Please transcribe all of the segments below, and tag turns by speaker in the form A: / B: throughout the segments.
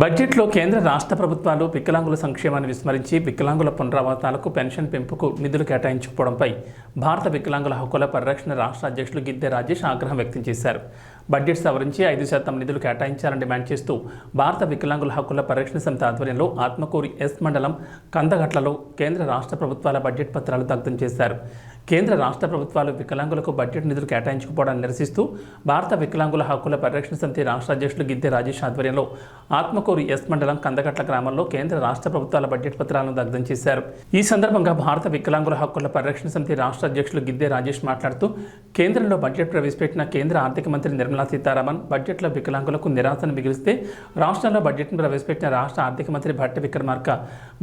A: బడ్జెట్లో కేంద్ర రాష్ట్ర ప్రభుత్వాలు వికలాంగుల సంక్షేమాన్ని విస్మరించి వికలాంగుల పునరావాసాలకు పెన్షన్ పెంపుకు నిధులు కేటాయించకపోవడంపై భారత వికలాంగుల హక్కుల పరిరక్షణ రాష్ట్ర అధ్యక్షులు గిద్దె రాజేష్ ఆగ్రహం వ్యక్తం చేశారు. బడ్జెట్ సవరించి ఐదు శాతం నిధులు కేటాయించాలని డిమాండ్ చేస్తూ భారత వికలాంగుల హక్కుల పరిరక్షణ సమితి ఆధ్వర్యంలో ఆత్మకూరి ఎస్ మండలం కందగట్లలో కేంద్ర రాష్ట్ర ప్రభుత్వాల బడ్జెట్ పత్రాలు దగ్ధం చేశారు. కేంద్ర రాష్ట్ర ప్రభుత్వాలు వికలాంగులకు బడ్జెట్ నిధులు కేటాయించకపోవడాన్ని నిరసిస్తూ భారత వికలాంగుల హక్కుల పరిరక్షణ సమితి రాష్ట్ర అధ్యక్షులు గిద్దె రాజేష్ ఆధ్వర్యంలో ఆత్మకూరు ఎస్ మండలం కందగట్ల గ్రామంలో కేంద్ర రాష్ట్ర ప్రభుత్వాల బడ్జెట్ పత్రాలను దగ్ధం చేశారు. ఈ సందర్భంగా భారత వికలాంగుల హక్కుల పరిరక్షణ సమితి రాష్ట్ర అధ్యక్షులు గిద్దె రాజేష్ మాట్లాడుతూ కేంద్రంలో బడ్జెట్ ప్రవేశపెట్టిన కేంద్ర ఆర్థిక మంత్రి నిర్మలా సీతారామన్ బడ్జెట్లో వికలాంగులకు నిరాశను మిగిలిస్తే రాష్ట్రంలో బడ్జెట్ను ప్రవేశపెట్టిన రాష్ట్ర ఆర్థిక మంత్రి భట్టి విక్రమార్క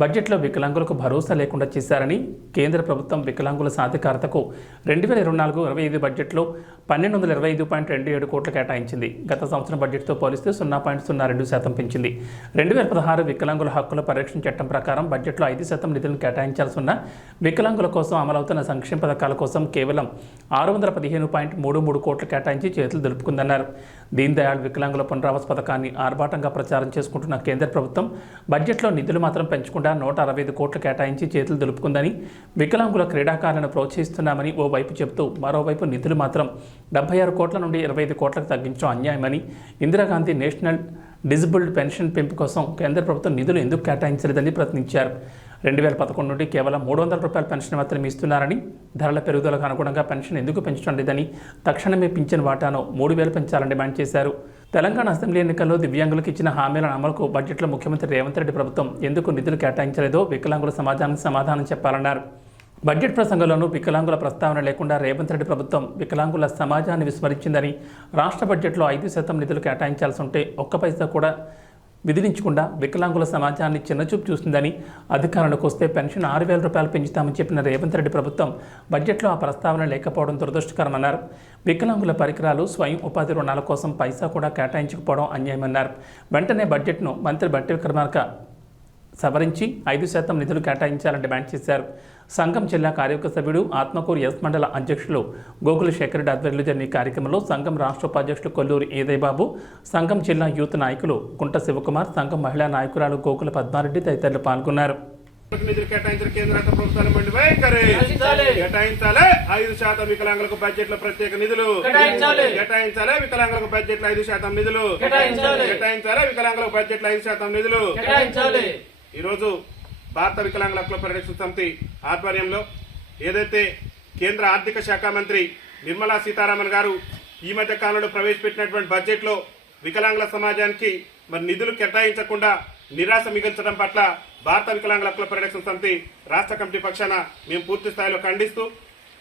A: బడ్జెట్లో వికలాంగులకు భరోసా లేకుండా చేశారని కేంద్ర ప్రభుత్వం వికలాంగుల సాధికారతకు రెండు వేల ఇరవై నాలుగు ఇరవై ఐదు బడ్జెట్లో పన్నెండు వందల ఇరవై ఐదు పాయింట్ రెండు ఏడు కోట్లు కేటాయించింది. గత సంవత్సరం బడ్జెట్తో పోలిస్తే సున్నా పాయింట్ సున్నా రెండు శాతం పెంచింది. రెండు వేల పదహారు వికలాంగుల హక్కుల పరిరక్షణ చట్టం ప్రకారం బడ్జెట్లో ఐదు శాతం నిధులను కేటాయించాల్సి ఉన్న వికలాంగుల కోసం అమలవుతున్న సంక్షేమ పథకాల కోసం కేవలం ఆరు వందల పదిహేను పాయింట్ మూడు మూడు కోట్లు కేటాయించి చేతులు దులుపుకుందన్నారు. దీన్ దయాళ్ వికలాంగుల పునరావాస పథకాన్ని ఆర్భాటంగా ప్రచారం చేసుకుంటున్న కేంద్ర ప్రభుత్వం బడ్జెట్లో నిధులు మాత్రం పెంచకుండా నూట అరవై ఐదు కోట్లు కేటాయించి చేతులు దులుపుకుందని వికలాంగుల క్రీడాకారులను ప్రోత్సహిస్తున్నామని ఓ వైపు చెబుతూ మరోవైపు నిధులు మాత్రం డెబ్బై ఆరు కోట్ల నుండి ఇరవై ఐదు కోట్లకు తగ్గించడం అన్యాయమని ఇందిరాగాంధీ నేషనల్ డిజబుల్డ్ పెన్షన్ పెంపు కోసం కేంద్ర ప్రభుత్వం నిధులు ఎందుకు కేటాయించలేదని ప్రశ్నించారు. రెండు వేల పదకొండు నుండి కేవలం మూడు వందల రూపాయల పెన్షన్ మాత్రమే ఇస్తున్నారని ధరల పెరుగుదలకు అనుగుణంగా పెన్షన్ ఎందుకు పెంచడం లేదని తక్షణమే పింఛన్ వాటాను మూడు వేలు పెంచాలని డిమాండ్ చేశారు. తెలంగాణ అసెంబ్లీ ఎన్నికల్లో దివ్యాంగులకు ఇచ్చిన హామీల అమలుకు బడ్జెట్లో ముఖ్యమంత్రి రేవంత్ రెడ్డి ప్రభుత్వం ఎందుకు నిధులు కేటాయించలేదో వికలాంగుల సమాజానికి సమాధానం చెప్పాలన్నారు. బడ్జెట్ ప్రసంగంలోనూ వికలాంగుల ప్రస్తావన లేకుండా రేవంత్ రెడ్డి ప్రభుత్వం వికలాంగుల సమాజాన్ని విస్మరించిందని రాష్ట్ర బడ్జెట్లో ఐదు శాతం నిధులు కేటాయించాల్సి ఉంటే ఒక్క పైసా కూడా విధిలించకుండా వికలాంగుల సమాజాన్ని చిన్నచూపు చూసిందని అధికారంలోకి వస్తే పెన్షన్ ఆరు వేల రూపాయలు పెంచుతామని చెప్పిన రేవంత్ రెడ్డి ప్రభుత్వం బడ్జెట్లో ఆ ప్రస్తావన లేకపోవడం దురదృష్టకరమన్నారు. వికలాంగుల పరికరాలు స్వయం ఉపాధి రుణాల కోసం పైసా కూడా కేటాయించకపోవడం అన్యాయమన్నారు. వెంటనే బడ్జెట్ను మంత్రి బట్టి విక్రమార్క సవరించి ఐదు శాతం నిధులు కేటాయించాలని డిమాండ్ చేశారు. సంఘం జిల్లా కార్యవర్గ సభ్యుడు ఆత్మకూరు ఎస్ మండల అధ్యక్షులు గోకుల శేఖర్ రెడ్డి ఆధ్వర్యంలో జరిగిన ఈ కార్యక్రమంలో సంఘం రాష్ట్ర ఉపాధ్యక్షులు కొల్లూరి ఏదయ్యబాబు సంఘం జిల్లా యూత్ నాయకులు కుంట శివకుమార్ సంఘం మహిళా నాయకురాలు గోకుల పద్మారెడ్డి తదితరులు పాల్గొన్నారు.
B: నిధులు కేటాయించిన కేంద్ర రాష్ట్ర ప్రభుత్వాలు మండి వైఖరి. కేటాయించాలి. ఐదు శాతం వికలాంగులకు బడ్జెట్లో ప్రత్యేక నిధులు.
C: కేటాయించాలి.
B: కేటాయించాలి. వికలాంగులకు బడ్జెట్లో ఐదు శాతం నిధులు.
C: కేటాయించాలి.
B: కేటాయించాలి. వికలాంగులకు బడ్జెట్లో ఐదు శాతం నిధులు. ఈరోజు భారత వికలాంగుల హక్కుల పరిరక్షణ సమితి ఆధ్వర్యంలో ఏదైతే కేంద్ర ఆర్థిక శాఖ మంత్రి నిర్మలా సీతారామన్ గారు ఈ మధ్య కాలంలో ప్రవేశపెట్టినటువంటి బడ్జెట్లో వికలాంగుల సమాజానికి మరి నిధులు కేటాయించకుండా నిరాశ మిగిల్చడం పట్ల భారత వికలాంగుల హక్కుల పరిరక్షణ సమితి రాష్ట్ర కమిటీ పక్షాన మేము పూర్తి స్థాయిలో ఖండిస్తూ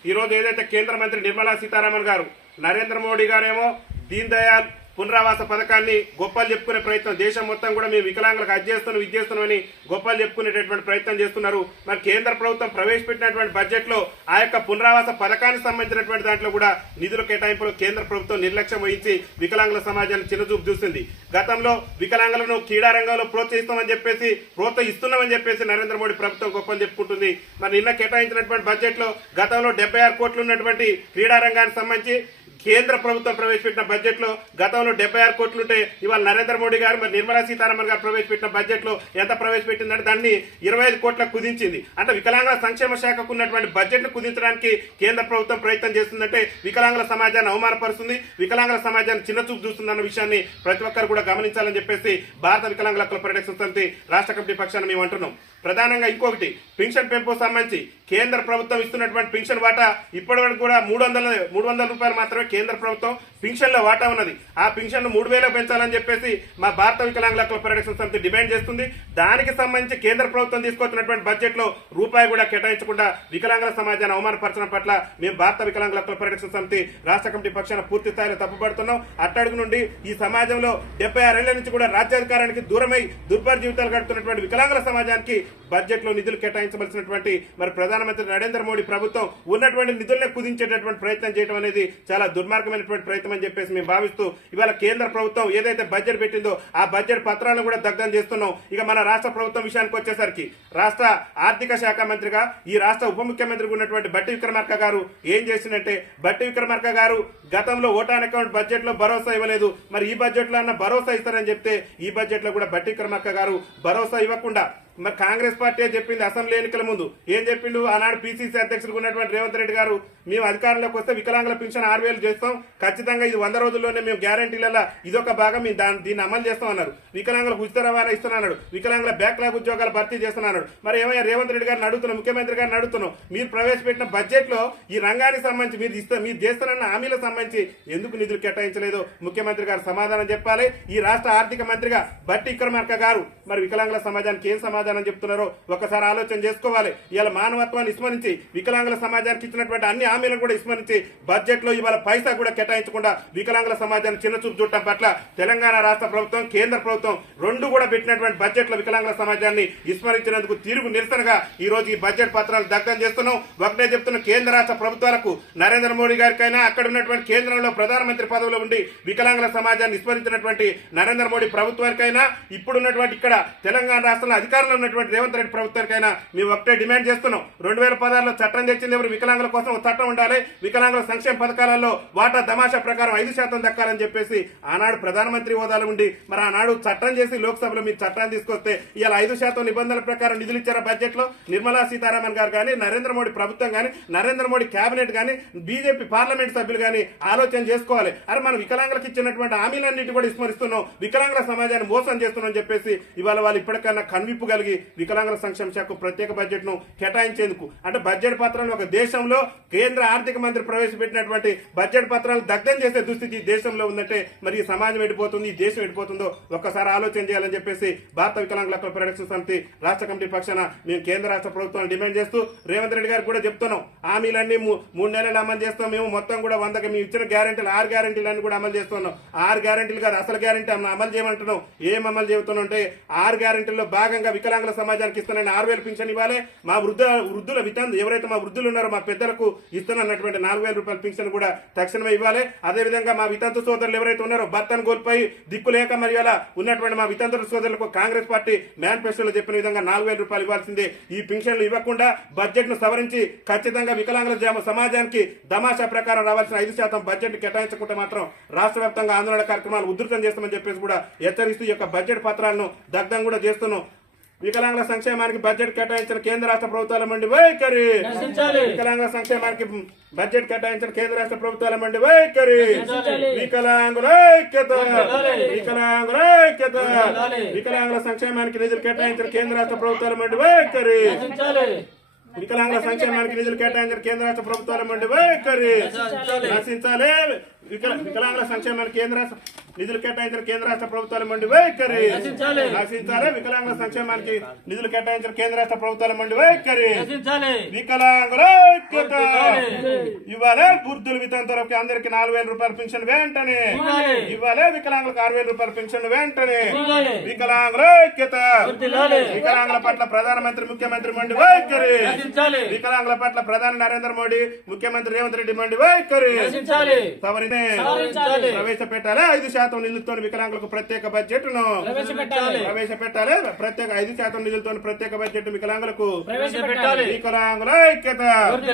B: ఈరోజు ఏదైతే కేంద్ర మంత్రి నిర్మలా సీతారామన్ గారు నరేంద్ర మోడీ గారేమో దీన్ దయాళ్ పునరావాస పథకాన్ని గొప్పలు చెప్పుకునే ప్రయత్నం దేశం మొత్తం కూడా మేము వికలాంగులకు అది చేస్తున్నాం ఇది చేస్తున్నామని గొప్పలు చెప్పుకునేటటువంటి ప్రయత్నం చేస్తున్నారు. మరి కేంద్ర ప్రభుత్వం ప్రవేశపెట్టినటువంటి బడ్జెట్లో ఆ యొక్క పునరావాస పథకానికి సంబంధించినటువంటి దాంట్లో కూడా నిధుల కేటాయింపులో కేంద్ర ప్రభుత్వం నిర్లక్ష్యం వహించి వికలాంగుల సమాజాన్ని చిన్నచూపు చూస్తుంది గతంలో వికలాంగులను క్రీడా రంగంలో ప్రోత్సహిస్తామని చెప్పేసి ప్రోత్సహిస్తున్నామని చెప్పేసి నరేంద్ర మోడీ ప్రభుత్వం గొప్పలు చెప్పుకుంటుంది. మరి నిన్న కేటాయించినటువంటి బడ్జెట్లో గతంలో డెబ్బై ఆరు కోట్లు ఉన్నటువంటి క్రీడా రంగానికి సంబంధించి కేంద్ర ప్రభుత్వం ప్రవేశపెట్టిన బడ్జెట్లో గతంలో డెబ్బై ఆరు కోట్లుంటే ఇవాళ నరేంద్ర మోడీ గారు మరి నిర్మలా సీతారామన్ గారు ప్రవేశపెట్టిన బడ్జెట్లో ఎంత ప్రవేశపెట్టిందంటే దాన్ని ఇరవై ఐదు కోట్ల కుదించింది. అంటే వికలాంగుల సంక్షేమ శాఖకు ఉన్నటువంటి బడ్జెట్ను కుదించడానికి కేంద్ర ప్రభుత్వం ప్రయత్నం చేస్తుందంటే వికలాంగుల సమాజాన్ని అవమానపరుస్తుంది వికలాంగుల సమాజాన్ని చిన్న చూపు చూస్తుందన్న విషయాన్ని ప్రతి ఒక్కరు కూడా గమనించాలని చెప్పేసి భారత వికలాంగుల హక్కుల పరిరక్షణ సమితి రాష్ట్ర కమిటీ పక్షాన్ని మేము అంటున్నాం. ప్రధానంగా ఇంకొకటి పెన్షన్ పెంపు సంబంధించి కేంద్ర ప్రభుత్వం ఇస్తున్నటువంటి పెన్షన్ వాటా ఇప్పటి వరకు కూడా మూడు వందల మూడు వందల రూపాయలు మాత్రమే కేంద్ర ప్రభుత్వం పెన్షన్లో వాటా ఉన్నది. ఆ పెన్షన్ మూడు వేలకు పెంచాలని చెప్పేసి మా భారత వికలాంగుల హక్కుల పరిరక్షణ సమితి డిమాండ్ చేస్తుంది. దానికి సంబంధించి కేంద్ర ప్రభుత్వం తీసుకొచ్చినటువంటి బడ్జెట్లో రూపాయి కూడా కేటాయించకుండా వికలాంగుల సమాజాన్ని అవమానపరచడం పట్ల మేము భారత వికలాంగుల హక్కుల పరిరక్షణ సమితి రాష్ట్ర కమిటీ పక్షాన పూర్తి స్థాయిలో తప్పుపడుతున్నాం. అట్టడుగు నుండి ఈ సమాజంలో డెబ్బై ఆరేళ్ళ నుంచి కూడా రాజ్యాధికారానికి దూరమై దుర్భర జీవితాలు గడుపుతున్నటువంటి వికలాంగుల సమాజానికి బడ్జెట్లో నిధులు కేటాయించవలసినటువంటి మరి ప్రధానమంత్రి నరేంద్ర మోడీ ప్రభుత్వం ఉన్నటువంటి నిధులనే కుదించేటటువంటి ప్రయత్నం చేయడం అనేది చాలా దుర్మార్గమైనటువంటి ప్రయత్నం సత్యమని చెప్పేసి మేము భావిస్తూ ఇవాళ కేంద్ర ప్రభుత్వం ఏదైతే బడ్జెట్ పెట్టిందో ఆ బడ్జెట్ పత్రాలను కూడా దగ్ధం చేస్తున్నాం. ఇక మన రాష్ట్ర ప్రభుత్వం విషయానికి వచ్చేసరికి రాష్ట్ర ఆర్థిక శాఖ మంత్రిగా ఈ రాష్ట్ర ఉప ముఖ్యమంత్రిగా ఉన్నటువంటి బట్టి విక్రమార్క గారు ఏం చేసిందంటే బట్టి విక్రమార్క గారు గతంలో ఓటాన్ అకౌంట్ బడ్జెట్లో భరోసా ఇవ్వలేదు. మరి ఈ బడ్జెట్లో అన్న భరోసా ఇస్తారని చెప్తే ఈ బడ్జెట్లో కూడా బట్టి విక్రమార్క గారు భరోసా ఇవ్వకుండా మరి కాంగ్రెస్ పార్టీ చెప్పింది? అసెంబ్లీ ఎన్నికల ముందు. ఏం చెప్పిండు? ఆనాడు పిసిసి అధ్యక్షులు ఉన్నటువంటి రేవంత్ రెడ్డి గారు మేము అధికారంలోకి వస్తే వికలాంగుల పెన్షన్ ఆరు వేలు చేస్తాం. ఖచ్చితంగా ఇది వంద రోజుల్లోనే మేము గ్యారంటీలలో ఇదొక భాగం మేము దాన్ని దీన్ని అమలు చేస్తాం అన్నారు. వికలాంగులకు ఉచిత రవాణా ఇస్తున్నాడు. వికలాంగుల బ్యాక్లాగ్ ఉద్యోగాలు భర్తీ చేస్తున్నాడు. మరి ఏమయ్యా రేవంత్ రెడ్డి గారిని అడుగుతున్నాం ముఖ్యమంత్రి గారిని అడుగుతున్నాం మీరు ప్రవేశపెట్టిన బడ్జెట్లో ఈ రంగానికి సంబంధించి మీరు ఇస్తే మీరు చేస్తానన్న హామీలకు సంబంధించి ఎందుకు నిధులు కేటాయించలేదు ముఖ్యమంత్రి గారు సమాధానం చెప్పాలి. ఈ రాష్ట్ర ఆర్థిక మంత్రిగా బట్టి విక్రమార్క గారు మరి వికలాంగుల సమాజానికి ఏం సమాధానం చెప్తున్నారో ఒకసారి ఆలోచన చేసుకోవాలి. ఇవాళ మానవత్వాన్ని విస్మరించి వికలాంగుల సమాజానికి ఇచ్చినటువంటి అన్ని హామీలను కూడా విస్మరించి బడ్జెట్లో ఇవాళ పైసా కూడా కేటాయించకుండా వికలాంగుల సమాజాన్ని చిన్న చూపు చూడటం పట్ల తెలంగాణ రాష్ట్ర ప్రభుత్వం కేంద్ర ప్రభుత్వం రెండు కూడా పెట్టినటువంటి బడ్జెట్లో వికలాంగుల సమాజాన్ని విస్మరించినందుకు తీరుగు నిరసనగా ఈ రోజు ఈ బడ్జెట్ పత్రాలు దగ్ధం చేస్తున్నాం. ఒకటే చెప్తున్న కేంద్ర రాష్ట్ర ప్రభుత్వాలకు నరేంద్ర మోడీ గారికైనా అక్కడ ఉన్నటువంటి కేంద్రంలో ప్రధానమంత్రి పదవిలో ఉండి వికలాంగుల సమాజాన్ని విస్మరించినటువంటి నరేంద్ర మోడీ ప్రభుత్వానికైనా ఇప్పుడున్నటువంటి ఇక్కడ తెలంగాణ రాష్ట్రంలో అధికారంలో ఉన్నటువంటి రేవంత్ రెడ్డి ప్రభుత్వానికైనా మేము ఒకటే డిమాండ్ చేస్తున్నాం. రెండు వేల పదహారులో చట్టం తెచ్చింది ఎవరు? వికలాంగుల కోసం చట్టం ఉండాలి. వికలాంగుల సంక్షేమ పథకాలలో వాటా తమాషా ప్రకారం ఐదు శాతం దక్కాలని చెప్పేసి ఆనాడు ప్రధానమంత్రి హోదాలో ఉండి మరి ఆనాడు చట్టం చేసి లోక్సభలో మీరు చట్టాన్ని తీసుకొస్తే ఇలా ఐదు శాతం నిబంధనల ప్రకారం నిధులు ఇచ్చారా బడ్జెట్లో నిర్మలా సీతారామన్ గారు కానీ నరేంద్ర మోడీ ప్రభుత్వం కానీ నరేంద్ర మోడీ కేబినెట్ కానీ బీజేపీ పార్లమెంట్ సభ్యులు కానీ ఆలోచన చేసుకోవాలి. అరే మనం వికలాంగులకు ఇచ్చినటువంటి హామీలన్నిటి కూడా విస్మరిస్తున్నాం. వికలాంగుల సమాజాన్ని మోసం చేస్తున్నాం చెప్పేసి ఇవాళ వాళ్ళు ఇప్పటికన్నా కనువిప్పు కలిగి వికలాంగుల సంక్షేమ శాఖకు ప్రత్యేక బడ్జెట్ను కేటాయించేందుకు అంటే బడ్జెట్ పత్రాలను ఒక దేశంలో కేంద్ర ఆర్థిక మంత్రి ప్రవేశపెట్టినటువంటి బడ్జెట్ పత్రాలు దగ్ధం చేసే దుస్థితి దేశంలో ఉందంటే మరి సమాజం ఎడిపోతుంది ఈ దేశం ఎడిపోతుందో ఒక్కసారి ఆలోచన చేయాలని చెప్పేసి భారత వికలాంగుల హక్కుల పరిరక్షణ సమితి రాష్ట్ర కమిటీ పక్షాన మేము కేంద్ర రాష్ట్ర ప్రభుత్వాన్ని డిమాండ్ చేస్తూ రేవంత్ రెడ్డి గారు కూడా చెప్తున్నాం. హామీలన్నీ మూ- మూడు నెలలు అమలు చేస్తాం మేము మొత్తం కూడా వందకి మేము ఇచ్చిన గ్యారెంటీలు ఆరు గ్యారంటీలు అన్ని కూడా అమలు చేస్తున్నాం. ఆరు గ్యారంటీలు కాదు అసలు గ్యారెంటీ అమలు చేయమంటున్నాం. ఏం అమలు చేస్తున్నాం అంటే ఆరు గ్యారంటీల్లో భాగంగా వికలాంగుల వికలాంగుల సమాజానికి ఇస్తానని ఆరు వేలు పింఛన్ ఇవ్వాలి. మా వృద్ధ వృద్ధుల వితంతు ఎవరైతే మా వృద్ధులు ఉన్నారో మా పెద్దలకు ఇస్తానన్నటువంటి నాలుగు వేల రూపాయల పింఛన్ కూడా తక్షణమే ఇవ్వాలి. అదే విధంగా మా వితంతు సోదరులు ఎవరైతే ఉన్నారో భర్తను కోల్పోయి దిక్కు లేక మరి అలా ఉన్నటువంటి మా వితంతు సోదరులకు కాంగ్రెస్ పార్టీ మేనిఫెస్టోలో చెప్పిన విధంగా నాలుగు వేల రూపాయలు ఇవ్వాల్సిందే. ఈ పింఛన్లు ఇవ్వకుండా బడ్జెట్ను సవరించి ఖచ్చితంగా వికలాంగుల జామ సమాజానికి దమాషా ప్రకారం రావాల్సిన ఐదు శాతం బడ్జెట్ కేటాయించకుండా మాత్రం రాష్ట్ర వ్యాప్తంగా ఆందోళన కార్యక్రమాలు ఉధృతం చేస్తామని చెప్పేసి కూడా హెచ్చరిస్తూ ఈ యొక్క బడ్జెట్ పత్రాలను దగ్ధం కూడా చేస్తున్నాం. వికలాంగుల సంక్షేమానికి బడ్జెట్ కేటాయించిన కేంద్ర రాష్ట్ర ప్రభుత్వాల మండి వైఖరి. వికలాంగుల సంక్షేమానికి బడ్జెట్ కేటాయించిన కేంద్ర రాష్ట్ర ప్రభుత్వాల మండి వైఖరి. వికలాంగుల ఐక్యత. వికలాంగుల ఐక్యత. వికలాంగుల సంక్షేమానికి నిధులు కేటాయించిన కేంద్ర రాష్ట్ర ప్రభుత్వాల మండి వైఖరి వికలాంగుల సంక్షేమానికి నిధులు కేటాయించిన కేంద్ర రాష్ట్ర ప్రభుత్వాల మండి వైఖరి
C: నశించాలి.
B: వికలాంగుల సంక్షేమానికి కేంద్ర నిధులు కేటాయించిన కేంద్ర రాష్ట్ర ప్రభుత్వాల మండి వైఖరి.
C: నశించాలి.
B: వికలాంగుల సంక్షేమానికి నిధులు కేటాయించిన కేంద్ర రాష్ట్ర ప్రభుత్వాల మండి వైఖరి. వికలాంగుల. ఇవాళ వృద్ధులు వితంతులకు అందరికి నాలుగు వేల రూపాయల పెన్షన్ వెంటనే.
C: ఇవ్వాలి.
B: ఇవ్వాలి వికలాంగులకు ఆరు వేల రూపాయల పెన్షన్ వెంటనే.
C: ఇవ్వాలి.
B: వికలాంగుల ఐక్యత. వికలాంగుల పట్ల ప్రధానమంత్రి ముఖ్యమంత్రి మండి వైఖరి. వికలాంగుల పట్ల ప్రధాని నరేంద్ర మోడీ ముఖ్యమంత్రి రేవంత్ రెడ్డి మండి వైఖరి.
C: నశించాలి. సవరించాలి.
B: ప్రవేశపెట్టాలి. ఐదు శాతం నిధులతో వికలాంగులకు ప్రత్యేక బడ్జెట్ను
C: ప్రవేశపెట్టాలి.
B: ప్రత్యేక ఐదు శాతం నిధులతో ప్రత్యేక బడ్జెట్ వికలాంగులకు వికలాంగుల ఐక్యత.